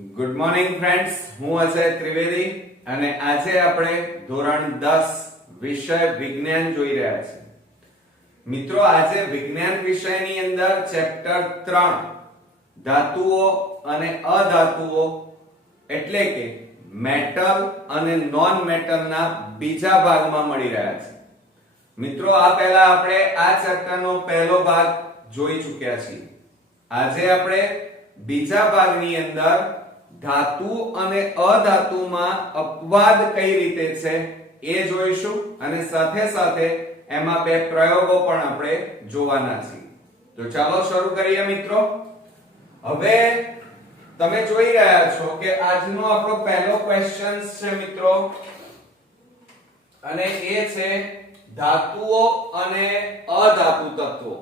Good morning friends, હું અજય ત્રિવેદી અને આજે આપણે ધોરણ 10 વિષય વિજ્ઞાન જોઈ રહ્યા છીએ. મિત્રો, આજે વિજ્ઞાન વિષયની અંદર ચેપ્ટર 3 ધાતુઓ અને અધાતુઓ એટલે કે મેટલ અને નોન મેટલના બીજા ભાગમાં મળી રહ્યા છે. મિત્રો, આ પહેલા આપણે આ ચેપ્ટરનો પહેલો ભાગ જોઈ ચૂક્યા છીએ. આજે આપણે બીજા ભાગની અંદર ધાતુ અને અધાતુમાં અપવાદ કઈ રીતે છે એ જોઈશું અને સાથે સાથે એમાં બે પ્રયોગો પણ આપણે જોવાના છીએ. તો ચાલો શરૂ કરીએ મિત્રો. હવે તમે જોઈ રહ્યા છો કે આજનો આપણો પહેલો ક્વેશ્ચન છે મિત્રો, અને એ છે ધાતુઓ અને અધાતુ તત્વો.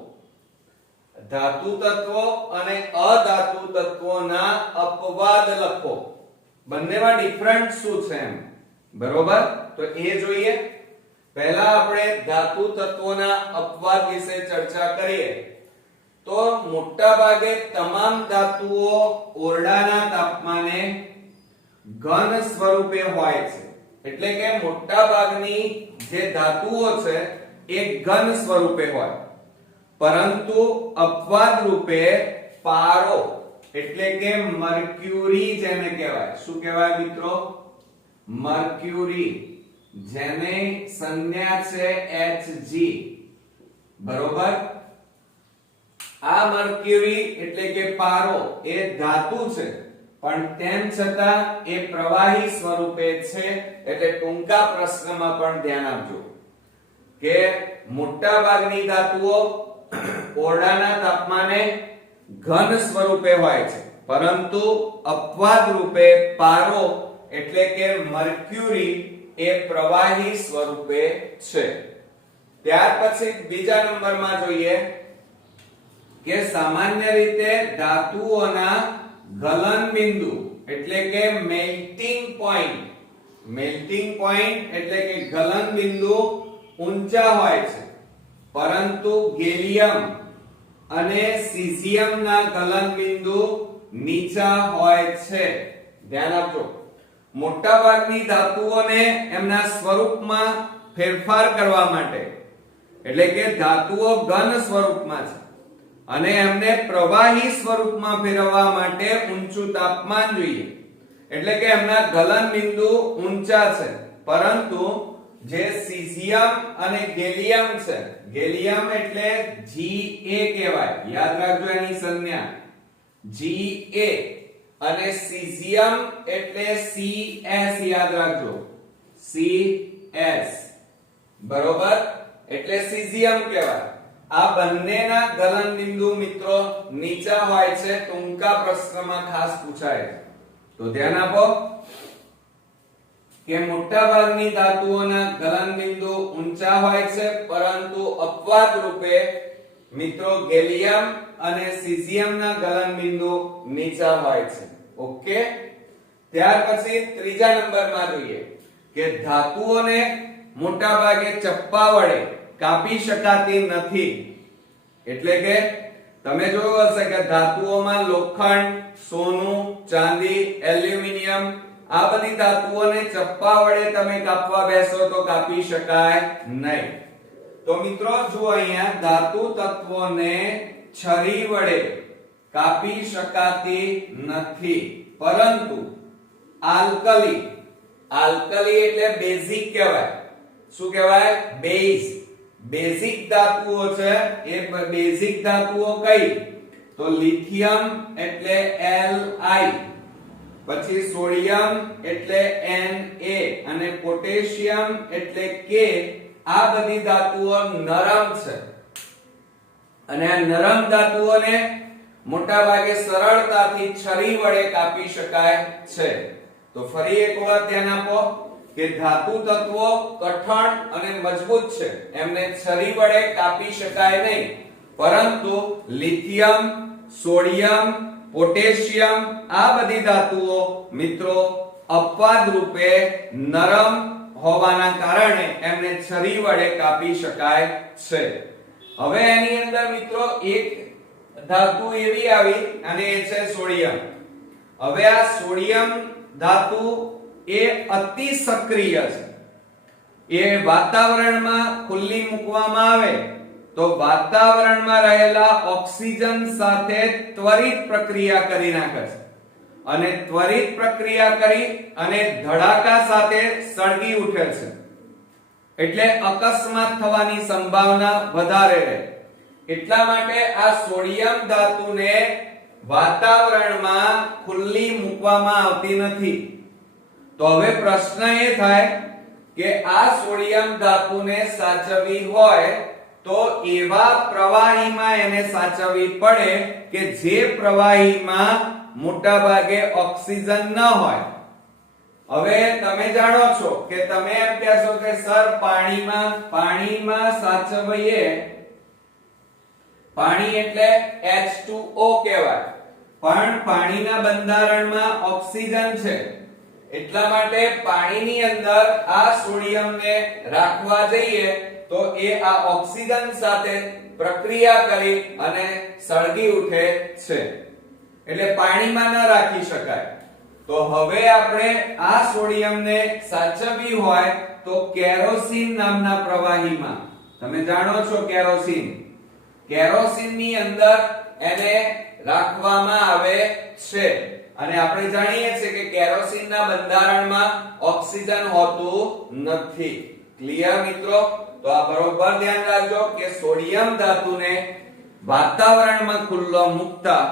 ધાતુ તત્વો અને અધાતુ તત્વોના અપવાદ લખો. બંનેમાં ડિફરન્ટ શું છે એમ, બરોબર? તો એ જોઈએ. પહેલા આપણે ધાતુ તત્વોના અપવાદ વિશે ચર્ચા કરીએ તો મોટા ભાગે તમામ ધાતુઓ ઓરડાના તાપમાને ઘન સ્વરૂપે હોય છે. એટલે કે મોટા ભાગની જે ધાતુઓ છે એ ઘન સ્વરૂપે હોય, પરંતુ અપવાદ રૂપે પારો એટલે કે મર્ક્યુરી જેને કહેવાય, શું કહેવાય મિત્રો? મર્ક્યુરી, જેને સંજ્ઞા છે Hg, બરોબર? આ મર્ક્યુરી એટલે કે પારો એ ધાતુ છે, પણ તેમ છતાં એ પ્રવાહી સ્વરૂપે છે. એટલે ટૂંકા પ્રશ્નમાં પણ ધ્યાન આપજો કે મોટા ભાગની ધાતુઓ ઓરડાના તાપમાને ઘન સ્વરૂપે હોય છે, પરંતુ અપવાદ રૂપે પારો એટલે કે મર્ક્યુરી એ પ્રવાહી સ્વરૂપે છે. ત્યાર પછી બીજા નંબરમાં જોઈએ કે સામાન્ય રીતે ધાતુઓના ગલન બિંદુ એટલે કે મેલ્ટિંગ પોઈન્ટ, મેલ્ટિંગ પોઈન્ટ એટલે કે ગલન બિંદુ ઊંચા હોય છે, પરંતુ ગેલિયમ અને સીઝિયમના ગલન બિંદુ નીચા હોય છે. ધ્યાન આપજો. મોટા ભાગની ધાતુઓને એમના સ્વરૂપમાં ફેરફાર કરવા માટે, એટલે કે ધાતુઓ ઘન સ્વરૂપમાં છે અને એમને પ્રવાહી સ્વરૂપમાં ફેરવવા માટે ઊંચું તાપમાન જોઈએ. એટલે કે એમના ગલન બિંદુ ઊંચા છે, પરંતુ જે સીઝિયમ અને ગેલિયમ છે, ગેલિયમ એટલે Ga કહેવાય, યાદ રાખજો એની સંજ્ઞા Ga, અને સીઝિયમ એટલે Cs, યાદ રાખજો Cs, બરોબર? એટલે સીઝિયમ કહેવાય. આ બંનેના ગલન બિંદુ મિત્રો નીચા હોય છે, ટૂંકા પ્રશ્નમાં ખાસ પૂછાય. તો ધ્યાન આપો કે મોટા ભાગની ધાતુઓના ગલન બિંદુ ઊંચા હોય છે, પરંતુ અપવાદ રૂપે મિત્રો ગેલિયમ અને સીઝિયમના ગલન બિંદુ નીચા હોય છે. ઓકે. ત્યાર પછી ત્રીજા નંબરમાં જોઈએ કે ધાતુઓને મોટા ભાગે ચપ્પા વડે કાપી શકાતી નથી. એટલે કે તમે જોયું હશે કે ધાતુઓમાં લોખંડ, સોનું, ચાંદી, એલ્યુમિનિયમ આ બધી ધાતુઓને ચપ્પા વડે તમે કાપવા બેસો તો કાપી શકાય નહીં. તો મિત્રો જુઓ, અહીંયા ધાતુ તત્વોને છરી વડે કાપી શકાતી નથી, પરંતુ આલ્કલી, આલ્કલી એટલે બેઝિક કહેવાય. શું કહેવાય? બેઝ. બેઝિક ધાતુઓ છે એ બેઝિક ધાતુઓ કઈ? તો લિથિયમ એટલે Li, પછી સોડિયમ એટલે Na અને પોટેશિયમ એટલે K. આ બધી ધાતુઓ નરમ છે અને આ નરમ ધાતુઓને મોટા ભાગે સરળતાથી છરી વડે કાપી શકાય છે. તો ફરી એક વાત ધ્યાન આપો કે ધાતુ તત્વો કઠણ અને મજબૂત છે, એમને છરી વડે કાપી શકાય નહીં, પરંતુ લિથિયમ, સોડિયમ, પોટેશિયમ આ બધી ધાતુઓ મિત્રો અપવાદ રૂપે નરમ હોવાના કારણે એમને છરી વડે કાપી શકાય છે. હવે એની અંદર મિત્રો એક ધાતુ એવી આવી અને એ છે સોડિયમ. હવે આ સોડિયમ ધાતુ એ અતિ સક્રિય છે. એ વાતાવરણમાં ખુલ્લી મૂકવામાં આવે તો વાતાવરણમાં રહેલા ઓક્સિજન સાથે ત્વરિત પ્રક્રિયા કરી નાખે છે અને ત્વરિત પ્રક્રિયા કરી અને ધડાકા સાથે સળગી ઉઠે છે. એટલે અકસ્માત થવાની સંભાવના વધારે રહે. એટલા માટે આ સોડિયમ ધાતુને વાતાવરણમાં ખુલ્લી મૂકવામાં આવતી નથી. તો હવે પ્રશ્ન એ થાય કે આ સોડિયમ ધાતુને સાચવવી હોય તો એવા પ્રવાહીમાં એને સાચવવી પડે કે જે પ્રવાહીમાં મોટા ભાગે ઓક્સિજન ન હોય. હવે તમે જાણો છો કે તમે એમ કહેશો કે સર પાણીમાં સાચવીએ, પાણી એટલે H2O કહેવાય, પણ પાણીના બંધારણમાં ઓક્સિજન છે. એટલા માટે પાણીની અંદર આ સોડિયમને રાખવા જઈએ તો એ આ ઓક્સિજન સાથે પ્રક્રિયા કરી અને સળગી ઉઠે છે. એટલે પાણીમાં ન રાખી શકાય. તો હવે આપણે આ સોડિયમને સાચવવી હોય તો કેરોસીન નામના પ્રવાહીમાં, તમે જાણો છો કેરોસીનની અંદર એને રાખવામાં આવે છે. અને આપણે જાણીએ છીએ કે કેરોસીનના બંધારણમાં ઓક્સિજન હોતું નથી. ક્લિયર મિત્રો? તો આ બરોબર ધ્યાન રાખજો કે સોડિયમ ધાતુને વાતાવરણમાં ખુલ્લો મૂકતા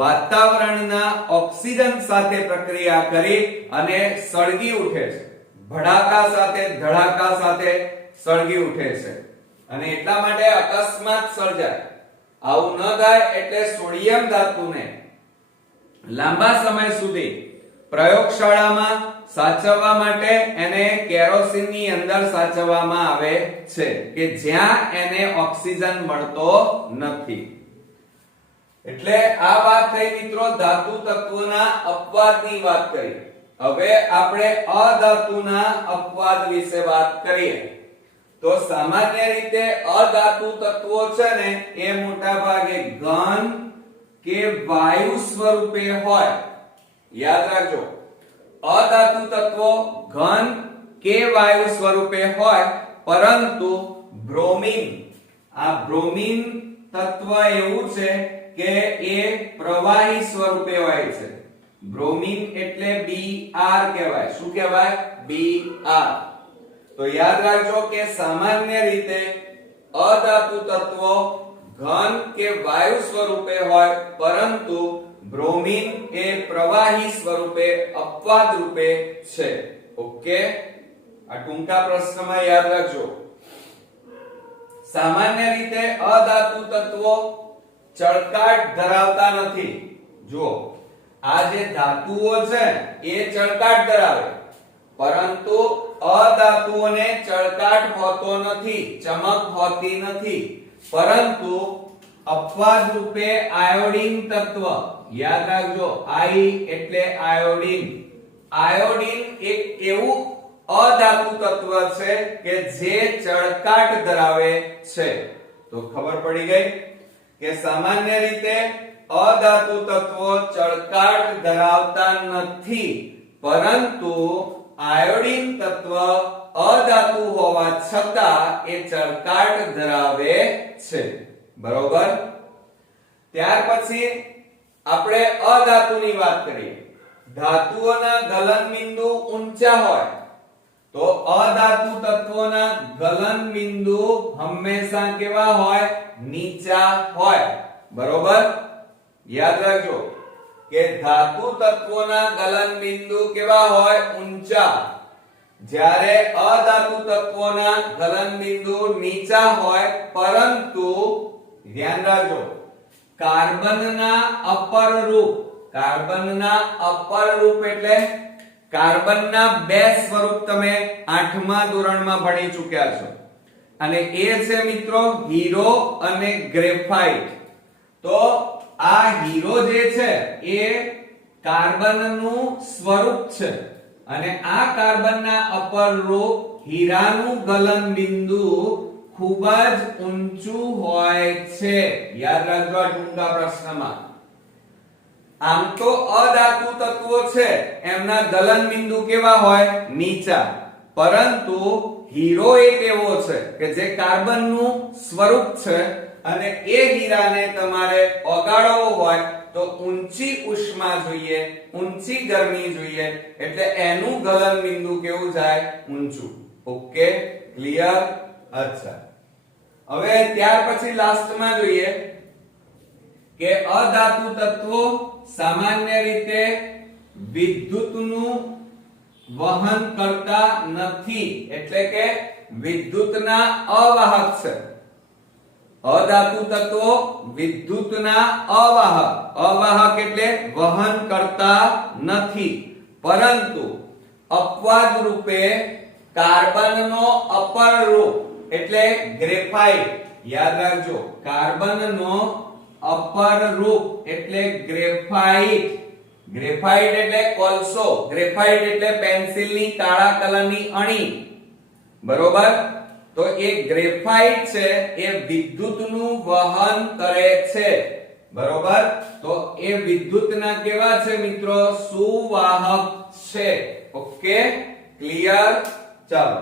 વાતાવરણના ઓક્સિજન સાથે પ્રક્રિયા કરી અને સળગી ઉઠે છે. ધડાકા સાથે સળગી ઉઠે છે અને એટલા માટે અકસ્માત સર્જાય. આવું ન થાય એટલે સોડિયમ ધાતુને લાંબા સમય સુધી પ્રયોગશાળામાં સાચવવા માટે એને કેરોસીનની અંદર સાચવવામાં આવે છે કે જ્યાં એને ઓક્સિજન મળતો નથી. એટલે આ વાત થઈ મિત્રો ધાતુ તત્વોના અપવાદની વાત કરી. હવે આપણે અધાતુના અપવાદ વિશે વાત કરીએ. તો સામાન્ય રીતે અધાતુ તત્વો છે ને એ મોટા ભાગે ઘન કે વાયુ સ્વરૂપે હોય. યાદ રાખજો, અધાતુ તત્વો ઘન કે વાયુ સ્વરૂપે હોય, પરંતુ બ્રોમિન, આ બ્રોમિન તત્વ એવું છે કે એ પ્રવાહી સ્વરૂપે હોય છે. બ્રોમિન એટલે Br કહેવાય. શું કહેવાય? Br. તો યાદ રાખજો કે સામાન્ય રીતે અધાતુ તત્વો ઘન કે વાયુ સ્વરૂપે હોય, પરંતુ બ્રોમિન એ પ્રવાહી સ્વરૂપે અપવાદ રૂપે છે. ઓકે, આ ટૂંકા પ્રશ્નમાં યાદ રાખજો. સામાન્ય રીતે અધાતુ તત્વો ચળકાટ ધરાવતા નથી. જો આ જે ધાતુઓ છે એ ચળકાટ ધરાવે, પરંતુ અધાતુઓને ચળકાટ હોતો નથી, ચમક હોતી નથી. પરંતુ અપવાદ રૂપે આયોડિન તત્વ, યાદ રાખજો, I એટલે આયોડિન. આયોડિન એક એવું અધાતુ તત્વ છે કે જે ચળકાટ ધરાવે છે. તો ખબર પડી ગઈ કે સામાન્ય રીતે અધાતુ તત્વો ચળકાટ ધરાવતા નથી, પરંતુ આયોડિન તત્વ અધાતુ હોવા છતાં એ ચળકાટ ધરાવે છે. બરોબર? ત્યાર પછી આપણે અધાતુની વાત કરીએ. ધાતુઓના ગલન બિંદુ ઊંચા હોય તો અધાતુ તત્વોના ગલન બિંદુ હંમેશા કેવા હોય? નીચા હોય. બરોબર? યાદ રાખજો કે ધાતુ તત્વોના ગલન બિંદુ કેવા હોય? ઊંચા. જ્યારે અધાતુ તત્વોના ગલન બિંદુ નીચા હોય, પરંતુ ધ્યાન રાખજો કાર્બનના અપર રૂપ એટલે કાર્બનના બે સ્વરૂપ તમે 8મા ધોરણમાં ભણી ચૂક્યા છો, અને એ છે મિત્રો હીરો અને ગ્રેફાઇટ. તો આ હીરો જે છે એ કાર્બનનું સ્વરૂપ છે, અને આ કાર્બનના અપર રૂપ હીરાનું ગલન બિંદુ ખૂબ જ ઊંચું હોય છે. યાદ રાખજો આ ટૂંકા પ્રશ્નમાં. આમ તો અધાતુ તત્વો છે એમના ગલન બિંદુ કેવા હોય? નીચા. પરંતુ હીરો એક એવો છે કે જે કાર્બનનું સ્વરૂપ છે અને એ હીરાને તમારે ઓગાળવો હોય તો ઊંચી ઉષ્મા જોઈએ, ઊંચી ગરમી જોઈએ, એટલે એનું ગલન બિંદુ કેવું જાય? ઊંચું. Okay, clear? અચ્છા, હવે ત્યાર પછી લાસ્ટમાં જોઈએ કે અધાતુ તત્વો સામાન્ય રીતે વિદ્યુતનું વહન કરતા નથી, એટલે કે વિદ્યુતના અવાહક છે. અધાતુ તત્વો વિદ્યુતના અવાહક, અવાહક એટલે વહન કરતા નથી, પરંતુ અપવાદ રૂપે કાર્બનનો અપર રૂપ એટલે ગ્રેફાઇટ, યાદ રાખજો, કાર્બનનો અપર રૂપ એટલે ગ્રેફાઇટ. ગ્રેફાઇટ એટલે કોલસો, ગ્રેફાઇટ એટલે પેન્સિલની કાળા કલરની અણી, બરોબર? તો એ ગ્રેફાઇટ છે એ વિદ્યુતનું વહન કરે છે, બરોબર? તો એ વિદ્યુતના કેવા છે મિત્રો? સુવાહક છે. Okay, clear? ચાલો,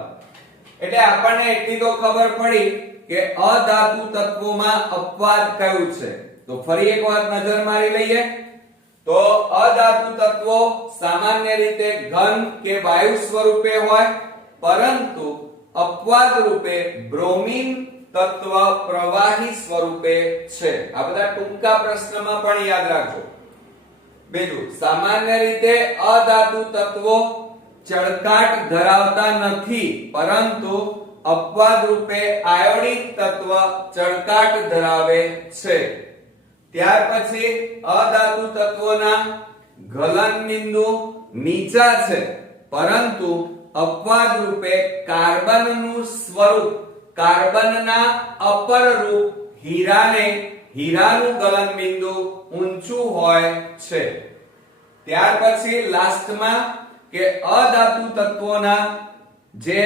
એટલે આપણને એટલી તો ખબર પડી કે અધાતુ તત્વોમાં અપવાદ કયું છે. તો ફરી એક વાર નજર મારી લઈએ તો અધાતુ તત્વો સામાન્ય રીતે ઘન કે વાયુ સ્વરૂપે હોય, પરંતુ અપવાદ રૂપે બ્રોમીન તત્વ પ્રવાહી સ્વરૂપે છે. આ બધા ટૂંકા પ્રશ્નમાં પણ યાદ રાખજો. બીજું, સામાન્ય રીતે અધાતુ તત્વો ચળકાટ ધરાવતા નથી, પરંતુ અપવાદ રૂપે આયોડિક તત્વ ચળકાટ ધરાવે છે. ત્યાર પછી અધાતુ તત્વોના ગલન બિંદુ નીચા છે, પરંતુ અપવાદ રૂપે કાર્બનનું સ્વરૂપ, કાર્બનના અપર રૂપ હીરાનું ગલન બિંદુ ઊંચું હોય છે. ત્યાર પછી લાસ્ટમાં કે અધાતુ તત્વોના જે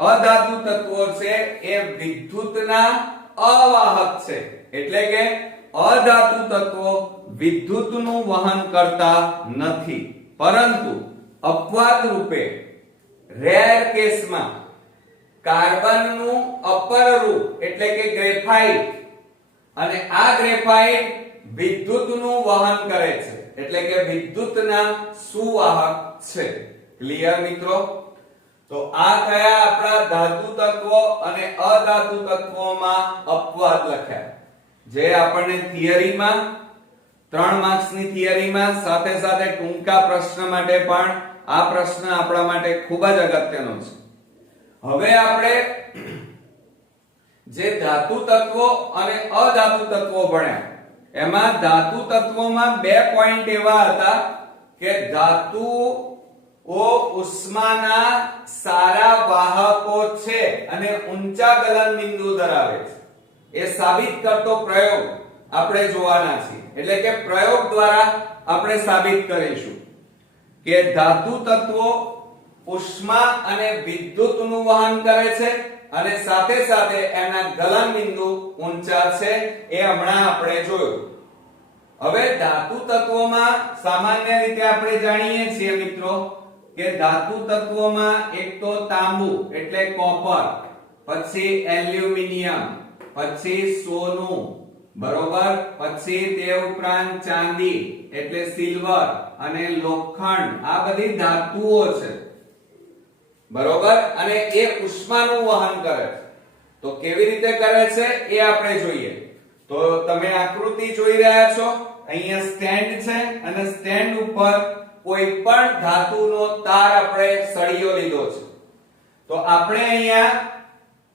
અધાતુ તત્વો છે એ વિદ્યુતના અવાહક છે, એટલે કે અધાતુ તત્વો વિદ્યુતનું વહન કરતા નથી, પરંતુ અપવાદ રૂપે રેર કેસમાં કાર્બનનું અપર રૂપ એટલે કે ગ્રેફાઇટ, અને આ ગ્રેફાઇટ વિદ્યુતનું વહન કરે છે, એટલે કે વિદ્યુતના સુવાહક છે. ક્લિયર મિત્રો? તો આ થયા આપણા ધાતુ તત્વો અને અધાતુ તત્વોમાં અપવાદ લખ્યા, જે આપણને થિયરીમાં 3 માર્ક્સની થિયરીમાં સાથે સાથે ટૂંકા પ્રશ્ન માટે પણ આ પ્રશ્ન આપણા માટે ખૂબ જ અગત્યનો છે. હવે આપણે જે ધાતુ તત્વો અને અધાતુ તત્વો ભણ્યા, એમાં ધાતુ તત્વોમાં 2 પોઈન્ટ એવા હતા કે ધાતુઓ ઉષ્માના સારા વાહકો છે અને ઊંચા ગલન બિંદુ ધરાવે છે. એ સાબિત કરતો પ્રયોગ આપણે જોવાના છીએ, એટલે કે પ્રયોગ દ્વારા આપણે સાબિત કરીશું કે ધાતુ તત્વો ઉષ્મા અને વિદ્યુતનું વહન કરે છે અને સાથે સાથે એના ગલન બિંદુ ઊંચા છે. એ હમણાં આપણે જોયું. હવે ધાતુ તત્વોમાં સામાન્ય રીતે આપણે જાણીએ છીએ મિત્રો કે ધાતુ તત્વોમાં એક તો તાંબુ એટલે કોપર, પછી એલ્યુમિનિયમ, પછી સોનું, બરોબર, પછી તે ઉપરાંત ચાંદી એટલે સિલ્વર અને લોખંડ, આ બધી ધાતુઓ છે, બરોબર, અને એ ઉષ્માનું વહન કરે છે. તો કેવી રીતે કરે છે એ આપણે જોઈએ. તો તમે આકૃતિ જોઈ રહ્યા છો, અહીંયા સ્ટેન્ડ છે અને સ્ટેન્ડ ઉપર કોઈ પણ ધાતુનો તાર આપણે સળિયો લીધો છે. તો આપણે અહીંયા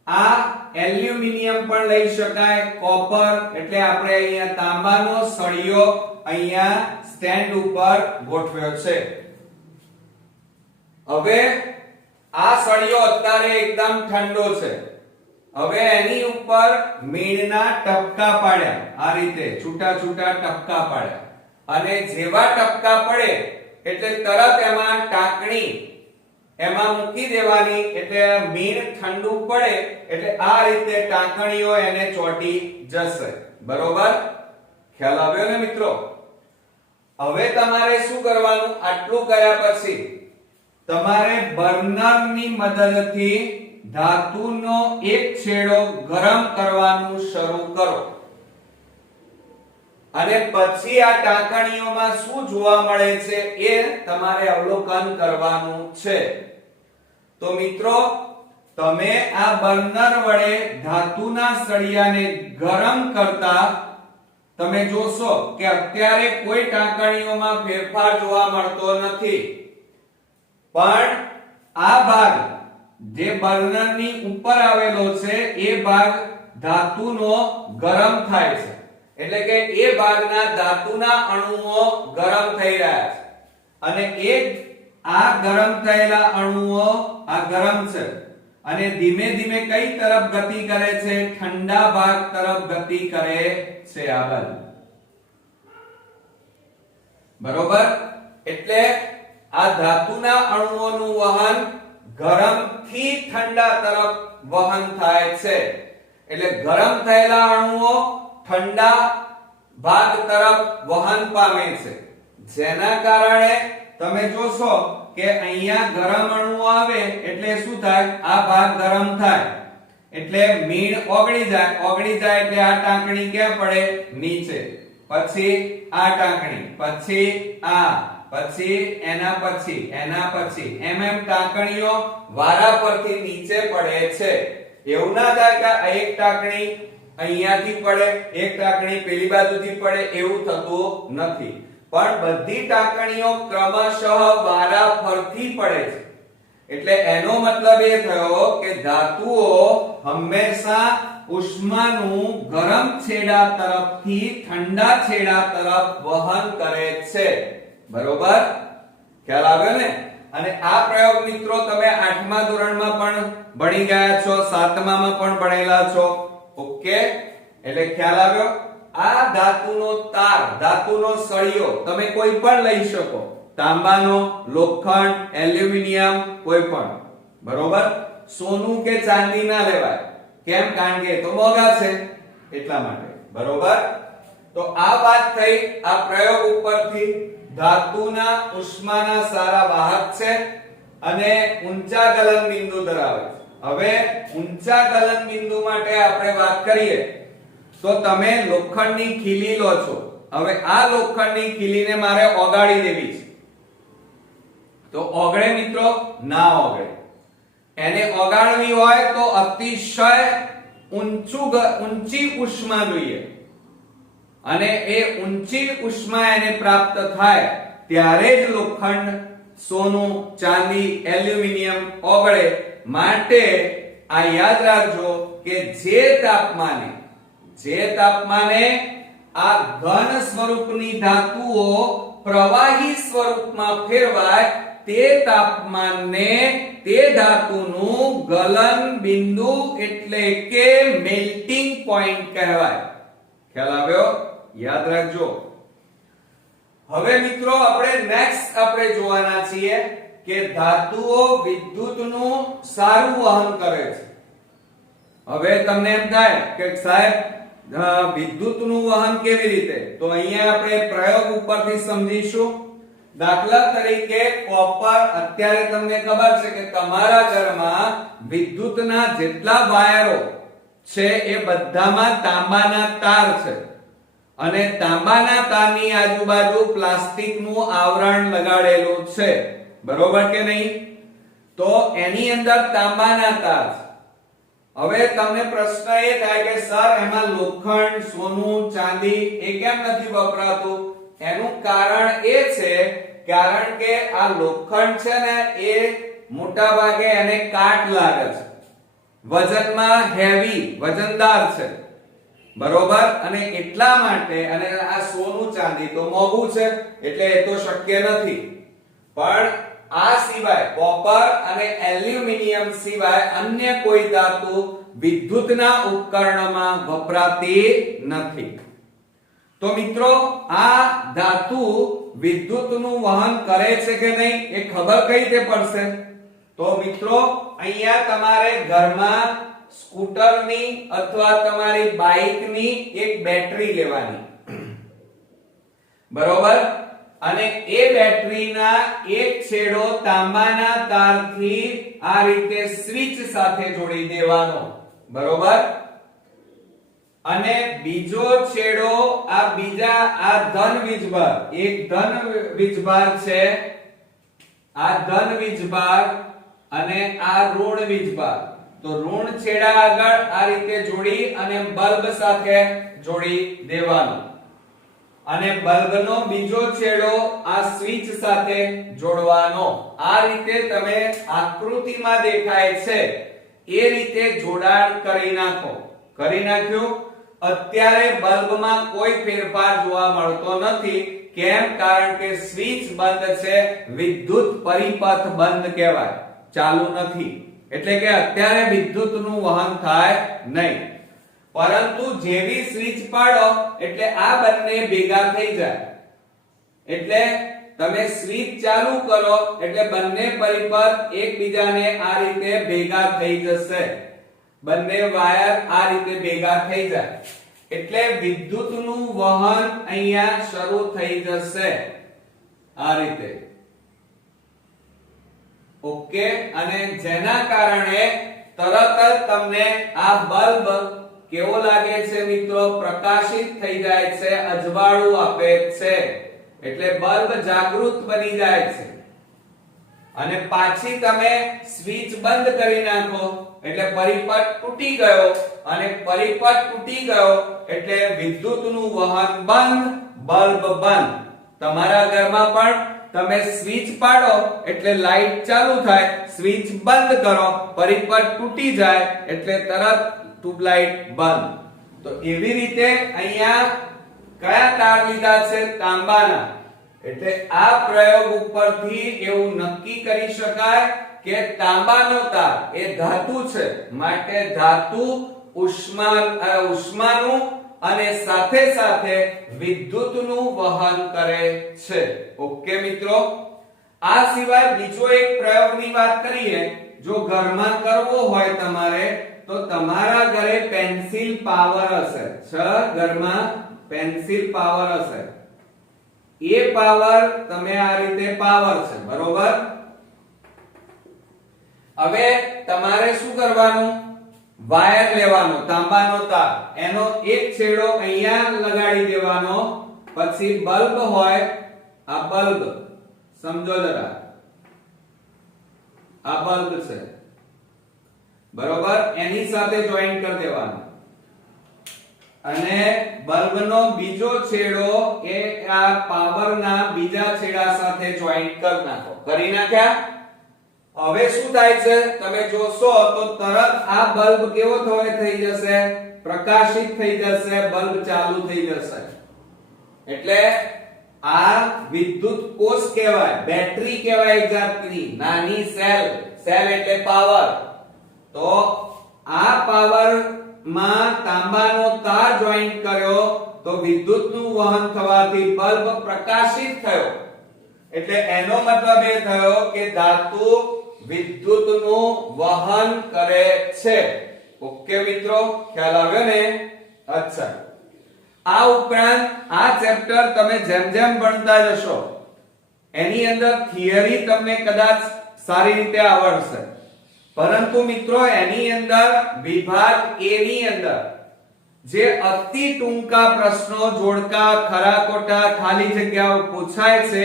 આ એલ્યુમિનિયમ પણ લઈ શકાય, કોપર એટલે આપણે અહીંયા તાંબાનો સળિયો અહીંયા સ્ટેન્ડ ઉપર ગોઠવ્યો છે. હવે આ સળિયો અત્યારે એકદમ ઠંડો છે. હવે એની ઉપર મીણના ટપકા પાડ્યા, આ રીતે છૂટા છૂટા ટપકા પાડ્યા, અને જેવા ટપકા પડે એટલે તરત એમાં ટાંકણી એમાં મૂકી દેવાની, એટલે મીણ ઠંડુ પડે એટલે આ રીતે ટાંકણીઓ એને ચોંટી જશે. બરોબર, ખ્યાલ આવ્યો ને મિત્રો? હવે તમારે શું કરવાનું? આટલું કર્યા પછી તમારે બર્નરની મદદથી ધાતુનો એક છેડો ગરમ કરવાનું શરૂ કરો અને પછી આ ટાંકણીઓમાં શું જોવા મળે છે એ તમારે અવલોકન કરવાનું છે. તો મિત્રો, તમે આ બર્નર વડે ધાતુના સળિયાને ગરમ કરતા તમે જોશો કે અત્યારે કોઈ ટાંકણીઓમાં ફેરફાર જોવા મળતો નથી, પણ આ ભાગ જે બર્નરની ઉપર આવેલો છે એ ભાગ ધાતુનો ગરમ થાય છે, એટલે કે એ ભાગના ધાતુના અણુઓ ગરમ થઈ રહ્યા છે અને આ ગરમ થયેલા અણુઓ આ ગરમ છે અને ધીમે ધીમે કઈ તરફ ગતિ કરે છે? ઠંડા ભાગ તરફ ગતિ કરે છે આ બાજુ. બરોબર? એટલે આ ધાતુના અણુઓનું વહન ગરમ થી ઠંડા તરફ વહન થાય છે. એટલે ગરમ થયેલા અણુઓ ઠંડા ભાગ તરફ વહન પામે છે, જેના કારણે તમે જોશો કે અહીંયા ગરમ અણુઓ આવે એટલે શું થાય? આ ભાગ ગરમ થાય એટલે મીણ ઓગળી જાય એટલે આ ટાંકણી ક્યાં પડે? નીચે. પછી આ ટાંકણી, પછી આ, પછી એના પછી એમ ટાંકણીઓ વારા પરથી નીચે પડે છે. એવું ના થાય કે એક ટાંકણી અહીંયાથી પડે, એક ટાંકણી પેલી બાજુથી પડે, એવું થતું નથી, પણ બધી ટાંકણીઓ ક્રમશઃ વારા ફરતી પડે છે. એટલે એનો મતલબ એ થયો કે ધાતુઓ હંમેશા ઉષ્માનું ગરમ છેડા તરફથી ઠંડા છેડા તરફ વહન કરે છે. બરોબર? ખ્યાલ આવ્યો ને? અને આ પ્રયોગ મિત્રો તમે 8મા ધોરણમાં પણ ભણી ગયા છો, 7મામાં પણ ભણેલા છો. ઓકે, એટલે ખ્યાલ આવ્યો? આ ધાતુનો તાર, ધાતુનો સળિયો તમે કોઈ પણ લઈ શકો, તાંબાનો, લોખંડ, એલ્યુમિનિયમ, કોઈ પણ. બરોબર? સોનું કે ચાંદી ના લેવાય. કેમ? કારણ કે તો મોંઘા છે એટલા માટે. બરોબર? તો આ વાત થઈ આ પ્રયોગ ઉપરથી. ધાતુના ઉષ્માના સારા વાહક છે અને ઊંચા ગલન બિંદુ ધરાવે છે. હવે ઊંચા ગલન બિંદુ માટે આપણે વાત કરીએ તો તમે લોખંડની ખીલી લો છો. હવે આ લોખંડની ખીલીને મારે ઓગાળી દેવી છે. તો ઓગળે મિત્રો? ના ઓગળે. એને ઓગાળવી હોય તો અતિશય ઊંચી ઉષ્મા જોઈએ અને એ ઊંચી ઉષ્મા એને પ્રાપ્ત થાય ત્યારે જ લોખંડ, સોનું, ચાંદી, એલ્યુમિનિયમ ઓગળે. માટે આ યાદ રાખજો કે જે તાપમાને આ ઘન સ્વરૂપની ધાતુઓ પ્રવાહી સ્વરૂપમાં ફેરવાય તે તાપમાનને તે ધાતુનું ગલન બિંદુ એટલે કે મેલ્ટિંગ પોઈન્ટ કહેવાય. ખ્યાલ આવ્યો? યાદ રાખજો. હવે મિત્રો આપણે જોવાના છીએ કે ધાતુઓ વિદ્યુતનું સારું વહન કરે છે. હવે તમને એમ થાય કે સાહેબ વિદ્યુતનું વહન કેવી રીતે? તો અહીંયા આપણે પ્રયોગ ઉપરથી સમજીશું. દાખલા તરીકે કોપર, અત્યારે તમને ખબર છે કે તમારા ઘરમાં વિદ્યુતના જેટલા વાયરો છે એ બધામાં તાંબાના તાર છે અને તાંબાના તારની આજુબાજુ પ્લાસ્ટિકનું આવરણ લગાડેલું છે. બરોબર કે નહીં? તો એની અંદર તાંબાના તાર છે. હવે તમને પ્રશ્ન એ થાય કે સર એમાં લોખંડ, સોનું, ચાંદી એ કેમ નથી વપરાતું? એનું કારણ એ છે કારણ કે આ લોખંડ છે ને એ મોટા ભાગે એને કાટ લાગે છે, વજનમાં હેવી, વજનદાર છે. બરોબર? અને એટલા માટે, અને આ સોનું ચાંદી તો મોંઘું છે એટલે એ તો શક્ય નથી. પણ આ સિવાય કોપર અને એલ્યુમિનિયમ સિવાય અન્ય કોઈ ધાતુ વિદ્યુતના ઉપકરણમાં વપરાતી નથી. તો મિત્રો આ ધાતુ વિદ્યુતનું વહન કરે છે કે નહીં એ ખબર કઈ રીતે પડશે? તો મિત્રો અહીંયા તમારે ઘરમાં સ્કૂટરની અથવા તમારી બાઇકની એક બેટરી લેવાની. બરોબર? અને એ બેટરીના એક છેડો તાંબાના તારથી આ રીતે સ્વિચ સાથે જોડી દેવાનો, બરોબર, અને બીજો છેડો આ ધન વીજભાર, એક ધન વીજભાર છે, આ ધન વીજભાર અને આ ઋણ વીજભાર, તો ઋણ છેડા આગળ આ રીતે જોડી અને બલ્બ સાથે જોડી દેવાનો, અને બલ્બનો બીજો છેડો આ સ્વિચ સાથે જોડવાનો. આ રીતે તમે આકૃતિમાં દેખાય છે એ રીતે જોડાણ કરી નાખો. કરી નાખ્યું. અત્યારે બલ્બમાં કોઈ ફેરફાર જોવા મળતો નથી. કેમ? કારણ કે સ્વિચ બંધ છે, વિદ્યુત પરિપથ બંધ કહેવાય, ચાલુ નથી, એટલે કે અત્યારે વિદ્યુતનું વહન થાય નહીં. પરંતુ જેવી સ્વિચ પાડો એટલે આ બંને ભેગા થઈ જાય, એટલે તમે સ્વિચ ચાલુ કરો એટલે બંને પરિપથ એકબીજાને આ રીતે ભેગા થઈ જશે, બંને વાયર આ રીતે ભેગા થઈ જાય, એટલે વિદ્યુતનું વહન અહીંયા શરૂ થઈ જશે આ રીતે. ઓકે, અને જેના કારણે તરત જ તમને આ બલ્બ કેવો લાગે છે મિત્રો? પ્રકાશિત થઈ જાય છે, અજવાળું આપે છે, એટલે બલ્બ જાગૃત બની જાય છે. અને પાછી તમે સ્વિચ બંધ કરી નાખો એટલે પરિપથ તૂટી ગયો, અને પરિપથ તૂટી ગયો એટલે વિદ્યુતનું વહન બંધ, બલ્બ બંધ. તમારા ઘરમાં પણ તમે સ્વિચ પાડો એટલે લાઈટ ચાલુ થાય, સ્વિચ બંધ કરો પરિપથ તૂટી જાય એટલે તરત ટ્યુબલાઇટ બંધ. તો એવી રીતે અહીંયા કયા તાર લીધા છે? તાંબાના. એટલે આ પ્રયોગ ઉપરથી એવું નક્કી કરી શકાય કે તાંબાનો તાર એ ધાતુ છે, માટે ધાતુ ઉષ્માનું અને સાથે સાથે વિદ્યુતનું વહન કરે છે. ઓકે મિત્રો, આ સિવાય બીજો એક પ્રયોગની વાત કરીએ. જો ઘરમાં કરવો હોય તમારે તો તમારા ઘરે પેન્સિલ પાવર હશે, ઘરમાં પેન્સિલ પાવર હશે. એ પાવર તમે આ રીતે પાવર છે, બરોબર. હવે તમારે શું કરવાનું? વાયર લેવાનો, તાંબાનો તાર, એનો એક છેડો અહીંયા લગાડી દેવાનો. પછી બલ્બ હોય, આ બલ્બ સમજો જરા, આ બલ્બ છે, બરોબર, એની સાથે જોઈન્ટ કરી દેવાનું. અને બલ્બનો બીજો છેડો એ આ પાવરના બીજા છેડા સાથે જોઈન્ટ કરી નાખો. કરી નાખ્યા? હવે શું થાય છે તમે જોશો તો તરત આ બલ્બ કેવો થઈ જશે? પ્રકાશિત થઈ જશે, બલ્બ ચાલુ થઈ જશે. એટલે આ વિદ્યુત કોષ કહેવાય, બેટરી કહેવાય, એક જાતની નાની સેલ. સેલ એટલે પાવર. તો આ પાવર માં તાંબાનો તાર જોઈન્ટ કર્યો તો વિદ્યુતનું વહન થવાથી બલ્બ પ્રકાશિત થયો. એટલે એનો મતલબ એ થયો કે ધાતુ વિદ્યુતનું વહન કરે છે. ઓકે મિત્રો, ખ્યાલ આવ્યો ને? અચ્છા, આ ઉપરાંત આ ચેપ્ટર તમે જેમ જેમ ભણતા જશો એની અંદર થિયરી તમને કદાચ સારી રીતે આવડશે, પરંતુ મિત્રો એની અંદર વિભાગ A ની અંદર જે અતિ ટૂંકા પ્રશ્નો, જોડકા, ખરા ખોટા, ખાલી જગ્યાઓ પૂછાય છે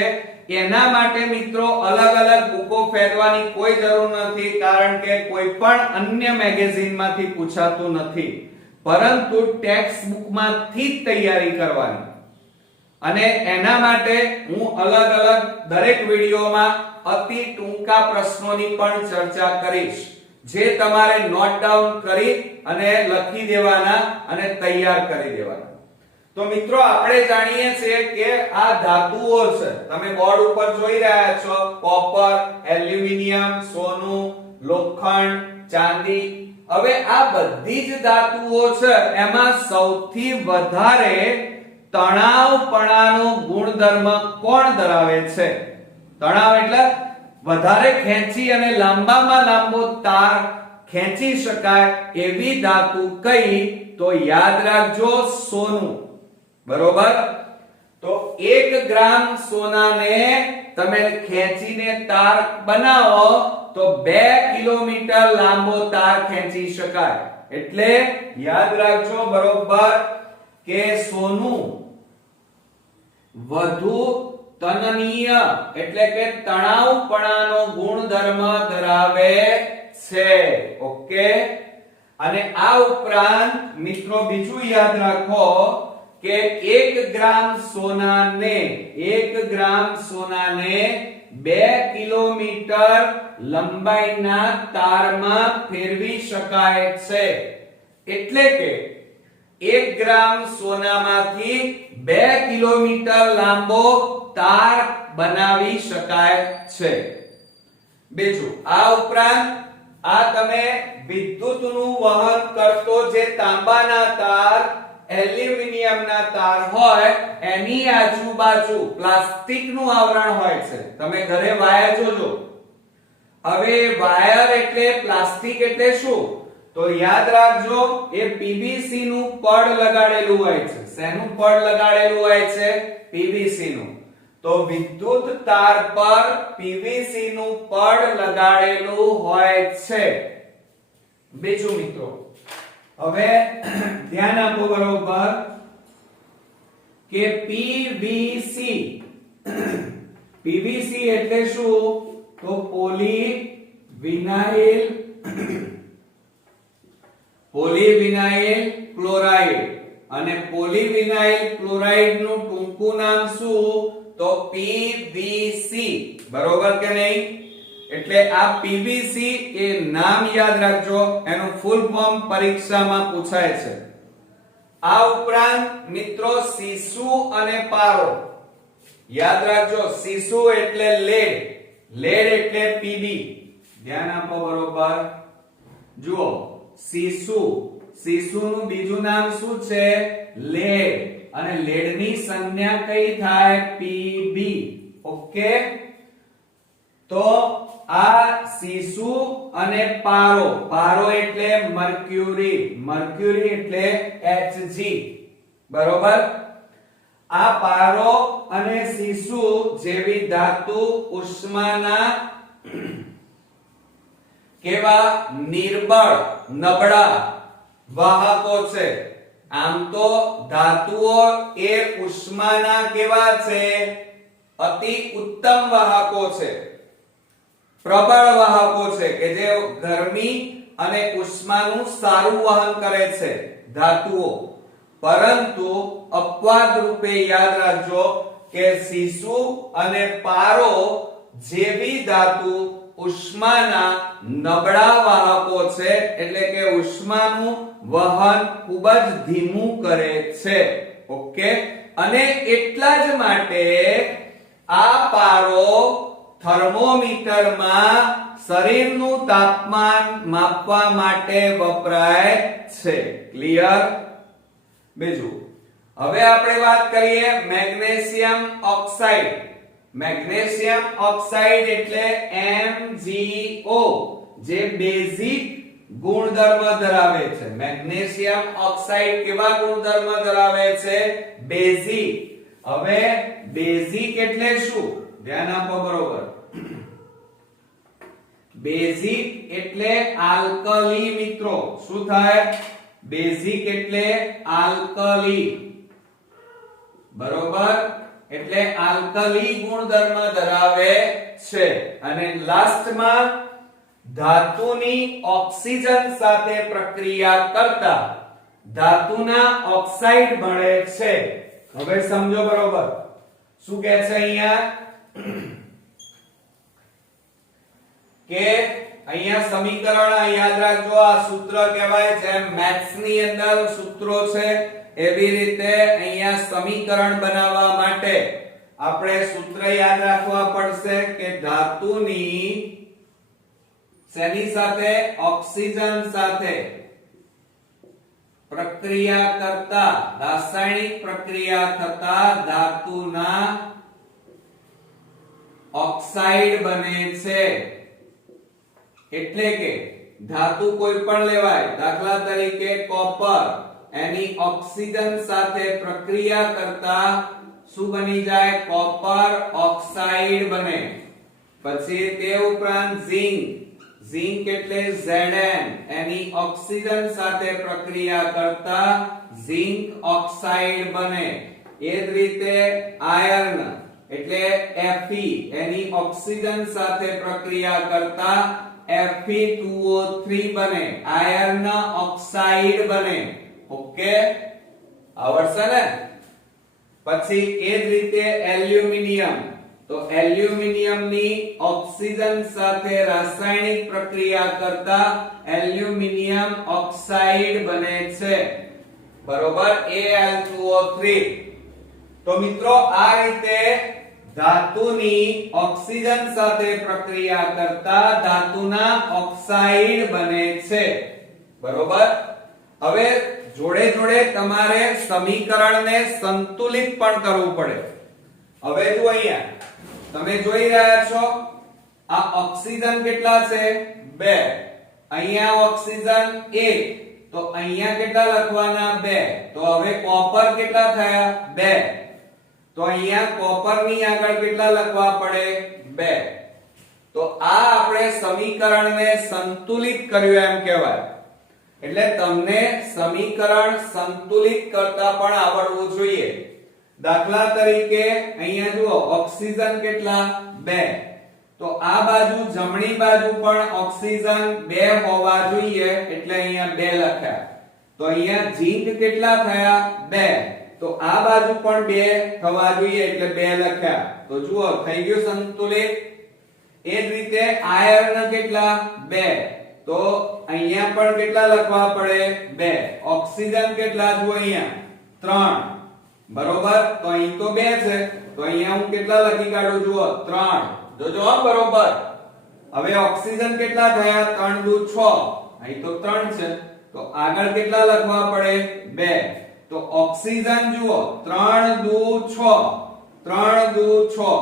એના માટે મિત્રો અલગ અલગ બુકો ફેરવાની કોઈ જરૂર નથી, કારણ કે કોઈ પણ અન્ય મેગેઝિનમાંથી પૂછાતું નથી, પરંતુ ટેક્સ્ટ બુકમાંથી જ તૈયારી કરવાની. અને એના માટે હું અલગ અલગ દરેક વિડિયોમાં અતિ ટૂંકા પ્રશ્નોની પણ ચર્ચા કરીશ, જે તમારે નોટ ડાઉન કરી અને લખી દેવાના અને તૈયાર કરી દેવાના. તો મિત્રો આપણે જાણીએ છીએ કે આ ધાતુઓ છે, તમે બોર્ડ ઉપર જોઈ રહ્યા છો, કોપર, એલ્યુમિનિયમ, સોનું, લોખંડ, ચાંદી. હવે આ બધી જ ધાતુઓ છે, એમાં સૌથી વધારે તણાવપણાનો ગુણધર્મ કોણ ધરાવે છે? તણાવ એટલે વધારે ખેંચી અને લાંબામાં લાંબો તાર ખેંચી શકાય એવી ધાતુ કઈ? તો યાદ રાખજો, સોનું. બરોબર. તો 1 ગ્રામ સોનાને તમે ખેંચીને તાર બનાવો તો 2 કિલોમીટર લાંબો તાર ખેંચી શકાય. એટલે યાદ રાખજો બરોબર કે સોનું વધુ તનનીય એટલે કે તણાવપણાનો ગુણધર્મ ધરાવે છે. ઓકે. અને આ ઉપરાંત મિત્રો બીજું યાદ રાખો કે 1 ગ્રામ સોનાને 2 કિલોમીટર લંબાઈના તારમાં ફેરવી શકાય છે. એટલે કે 1 ગ્રામ સોનામાંથી 2 કિલોમીટર લાંબો તાર બનાવી શકાય છે. બીજું આ ઉપરાંત આ તમે વિદ્યુતનું વહન કરતો જે તાંબાના તાર એલ્યુમિનિયમના તાર હોય એની આજુબાજુ પ્લાસ્ટિકનું આવરણ હોય છે. તમે ઘરે વાયર જોજો. હવે વાયર એટલે પ્લાસ્ટિક એટલે શું? તો યાદ રાખજો એ પીવીસી નું પડ લગાડેલું હોય છે. શેનું પડ લગાડેલું હોય છે? પીવીસી નું. તો વિદ્યુત તાર પર પીવીસી નું પડ લગાડેલું હોય છે. બીજું મિત્રો હવે ધ્યાન આપો બરોબર કે પીવીસી પીવીસી એટલે શું? તો પોલીવિનાઇલ ક્લોરાઇડ. અને પોલીવિનાઇલ ક્લોરાઇડ નું ટૂંકું નામ શું? તો પીવીસી. બરોબર કે નહીં? એટલે આ પીવીસી એ નામ યાદ રાખજો. એનું ફૂલ ફોર્મ પરીક્ષામાં પૂછાય છે. આ ઉપરાંત મિત્રો સીસુ અને પારો યાદ રાખજો. સીસુ એટલે લેડ, લેડ એટલે પીબી. ધ્યાન આપો બરોબર. જુઓ સીસુ નું બીજું નામ શું છે? લેડ. અને લેડ ની સંજ્ઞા કઈ થાય? પીબી. ઓકે. તો આ સીસુ અને પારો, પારો એટલે મર્ક્યુરી, મર્ક્યુરી એટલે Hg. બરોબર. આ પારો અને સીસુ જેવી ધાતુ ઉષ્માના કેવા નિર્બળ નબળા વાહકો છે. આમ તો ધાતુઓ એ ઉષ્માના કેવા છે? અતિ ઉત્તમ વાહકો છે, પ્રબળ વાહકો છે કે જે ગરમી અને ઉષ્માનું સારું વહન કરે છે ધાતુઓ. પરંતુ અપવાદ રૂપે યાદ રાખજો કે સીસુ અને પારો જેવી ધાતુ ઉષ્માના નબળા વાહકો છે. એટલે કે ઉષ્માનું વહન ખૂબ જ ધીમું કરે છે. ઓકે. અને એટલા જ માટે આ પારો થર્મોમીટરમાં શરીરનું તાપમાન માપવા માટે વપરાય છે. ક્લિયર? બીજું હવે આપણે વાત કરીએ મેગ્નેશિયમ ઓક્સાઇડ. મેગ્નેશિયમ ઓક્સાઇડ એટલે MgO જે બેઝિક ગુણધર્મ ધરાવે છે. મેગ્નેશિયમ ઓક્સાઇડ કેવા ગુણધર્મ ધરાવે છે? બેઝિક. હવે બેઝિક એટલે શું? ધ્યાન આપો બરોબર. બેઝિક એટલે આલ્કલી મિત્રો. શું થાય? બેઝિક એટલે આલ્કલી. બરોબર. એટલે આલ્કલી ગુણધર્મ ધરાવે છે. અને લાસ્ટમાં ધાતુની ઓક્સિજન સાથે પ્રક્રિયા કરતા ધાતુના ઓક્સાઇડ મળે છે. હવે સમજો બરોબર. શું કહે છે અહીંયા? કે અહીંયા સમીકરણ યાદ રાખજો. આ સૂત્ર કહેવાય. જેમ મેથ્સ ની અંદર સૂત્રો છે એવી રીતે અહીંયા સમીકરણ બનાવવા માટે આપણે સૂત્ર યાદ રાખવા પડશે કે ધાતુની શેની સાથે? ઓક્સિજન સાથે પ્રક્રિયા કરતા રાસાયણિક પ્રક્રિયા થતા ધાતુના ઓક્સાઇડ બને છે. એટલે કે ધાતુ કોઈ પણ લેવાય, દાખલા તરીકે કોપર, એની ઓક્સિજન સાથે પ્રક્રિયા કરતા શું બની જાય? કોપર ઓક્સાઇડ બને. પછી તે ઉપરાંત ઝિંક એટલે Zn, એની ઓક્સિજન સાથે પ્રક્રિયા કરતા ઝિંક ઓક્સાઇડ બને. એ જ રીતે આયર્ન એટલે Fe, એની ઓક્સિજન સાથે પ્રક્રિયા કરતા Fe2O3 બને, આયર્ન ઓક્સાઇડ બને. ઓકે, આવડશે ને? પછી એ જ રીતે એલ્યુમિનિયમ, તો એલ્યુમિનિયમની ઓક્સિજન સાથે રાસાયણિક પ્રક્રિયા કરતા એલ્યુમિનિયમ ઓક્સાઇડ બને છે. બરોબર, Al2O3. તો મિત્રો આ રીતે ધાતુની ઓક્સિજન સાથે પ્રક્રિયા કરતા ધાતુના ઓક્સાઇડ બને છે. બરોબર, હવે જોડે જોડે તમારે સમીકરણને સંતુલિત પણ કરવું પડે. હવે જો અહીંયા તમે જોઈ રહ્યા છો આ ઓક્સિજન કેટલા છે? 2. અહીંયા ઓક્સિજન 1, તો અહીંયા કેટલા લખવાના? 2. તો હવે કોપર કેટલા થયા? 2. તો અહીંયા કોપરની આગળ કેટલા લખવા પડે? 2. તો આ આપણે સમીકરણને સંતુલિત કર્યું એમ કહેવાય. એટલે તમને સમીકરણ સંતુલિત કરતા પણ આવડવું જોઈએ. દાખલા તરીકે અહીંયા જુઓ ઓક્સિજન કેટલા? 2. તો આ બાજુ જમણી બાજુ પણ ઓક્સિજન 2 હોવા જોઈએ, એટલે અહીંયા 2 લખ્યા. તો અહીંયા ઝિંક કેટલા થયા? 2. તો આ બાજુ પણ 2 થવા જોઈએ, એટલે 2 લખ્યા. તો જુઓ થઈ ગયું સંતુલિત. એ જ રીતે આયર્ન કેટલા? 2. તો અહીંયા પણ કેટલા લખવા પડે? 2. ઓક્સિજન કેટલા? જુઓ અહીંયા 3. બરોબર, તો અહીં તો 2 છે, તો અહીંયા હું કેટલા લખી કાઢું? જુઓ 3. જોજો બરોબર. હવે ઓક્સિજન કેટલા થયા? 3 દુ 6. અહીં તો 3 છે, તો આગળ કેટલા લખવા પડે? 2. તો ઓક્સિજન જુઓ 3 દુ 6, 3 દુ 6.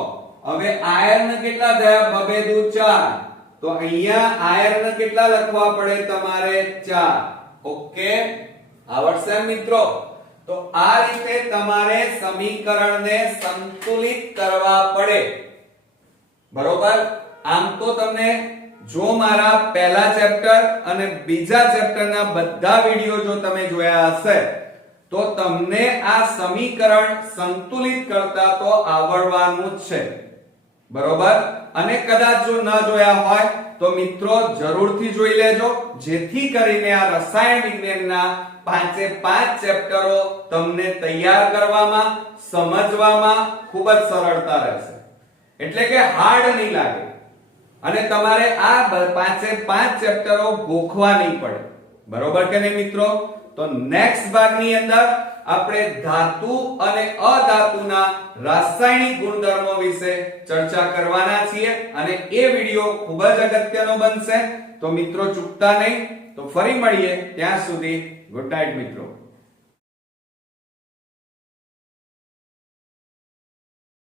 હવે આયર્ન કેટલા થયા? 2 દુ 4. તો અહીંયા આયર્ન કેટલા લખવા પડે તમારે? 4. ઓકે, આવડશે મિત્રો? તો આ રીતે તમારે સમીકરણને સંતુલિત કરવા પડે. બરોબર, આમ તો તમને જો મારા પહેલા ચેપ્ટર અને બીજા ચેપ્ટરના બધા વિડિયો જો તમે જોયા હશે તો તમને આ સમીકરણ સંતુલિત કરતા તો આવડવાનું જ છે. બરોબર, અને કદાચ જો ન જોયા હોય તો મિત્રો જરૂરથી જોઈ લેજો, જેથી કરીને આ રસાયણ વિજ્ઞાનના 5 ચેપ્ટરો તમને તૈયાર કરવામાં, સમજવામાં ખૂબ જ સરળતા રહેશે. એટલે કે હાર્ડ નહીં લાગે અને તમારે આ 5 ચેપ્ટરો ગોખવા નહીં પડે. બરોબર કે નહીં મિત્રો? તો નેક્સ્ટ ભાગની અંદર આપણે ધાતુ અને અધાતુના રાસાયણિક ગુણધર્મો વિશે ચર્ચા કરવાના છીએ અને એ વિડિયો ખૂબ જ અગત્યનો બનશે. તો મિત્રો ચૂકતા નહીં. તો ફરી મળીએ, ત્યાં સુધી ગુડ નાઇટ મિત્રો.